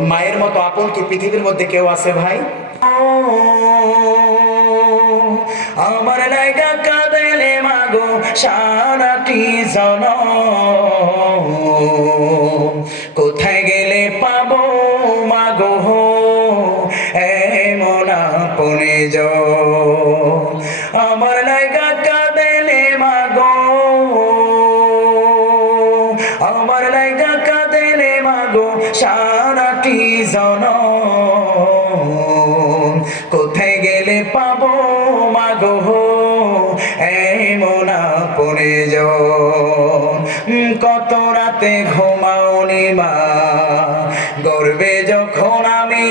মায়ের মতো আপন কি পৃথিবীর মধ্যে কেউ আছে ভাই? আমার লাইগা কাঁদেলে মাগো সারাটি জন কোথায় গেলে পাবো মাগো এমন আপনে জট। আমার লাইগা পাবো মাগো এমন পড়ে যাও। কত রাতে ঘুমাওনি মা, গর্বে যখন আমি।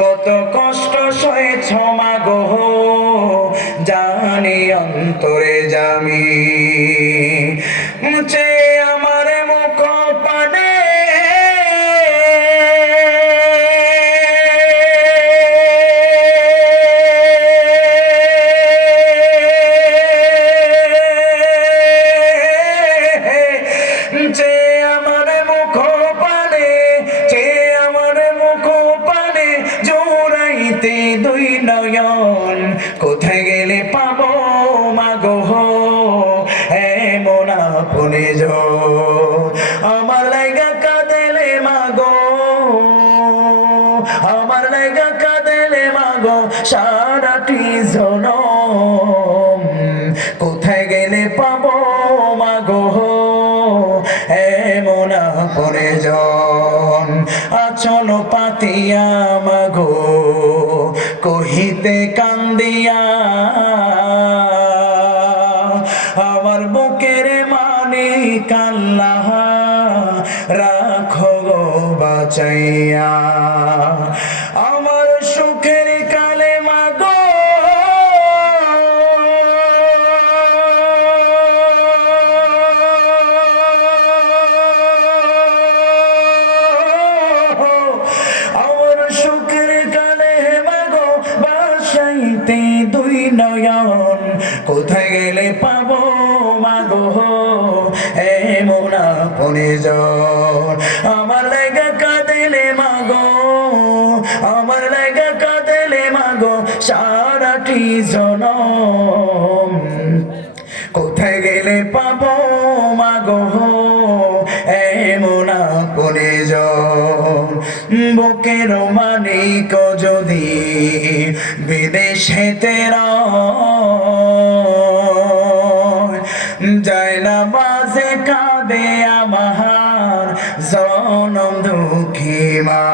কত কষ্ট সয়েছ মাগো জানি অন্তরে জামি মুছে আমার মুখ পানে আমার মুখ পানে দুই নয়ন, কোথায় গেলে পাবো মাগো? এমন আপনে আমার লাইগা কাঁদেলে মাগো। আমার লাইগা কাঁদেলে মাগো, সারাটি জনম এমন পরে জন আচল পাতিয়া মাগো, কহিতে কান্দিয়া, আমার বুকের মানে কাল্লাহ রাখো গো বাঁচাইয়া। এমন আপনে জন আমার লাগা কাঁদেলে মাগো, আমার লাগা কাঁদেলে মাগো, সারাটি জনম। কোথায় গেলে পাবো মাগো? এমন আপনে জন বুকের মানিক যদি বিদেশে তেরা বাজে কাঁদে আমার, জনম দুঃখী মা।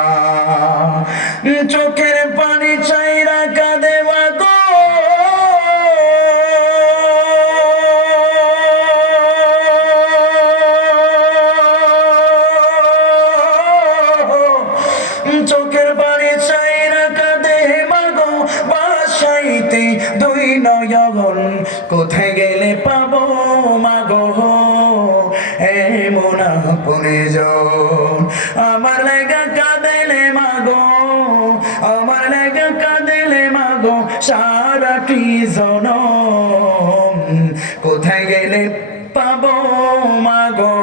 চোখের পানি চাইরা কাঁদে মাগো চোখের পানি চাইরা কাঁদে মাগো বাসাইতে দুই নয়ন কোথায় গেলে পাবো মাগো? এমন পরিজন আমার লেগা কাঁদেলে মাগো, আমার লেগা কাঁদেলে মাগো সারাটি জন কোথায় গেলে পাবো মাগো?